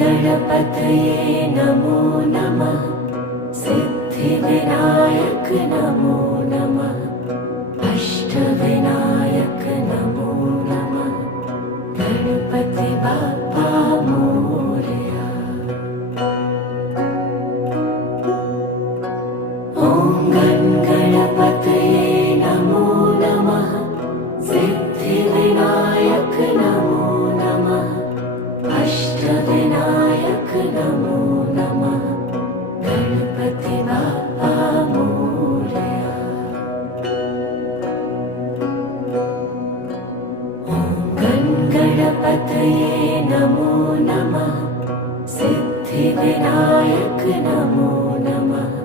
गणपतये नमो नमः। सिद्धिविनायक नमो नमः। अष्टविनायक नमो नमः। गणपति बाप्पा मोरया। ॐ गणपतये नमो नमः। सिद्धिविनायक नमो नमः। अष्टविनायक नमो नमः। गणपति बाप्पा मोरया। ॐ गणपतये नमो नमः। सिद्धिविनायक नमो नमः।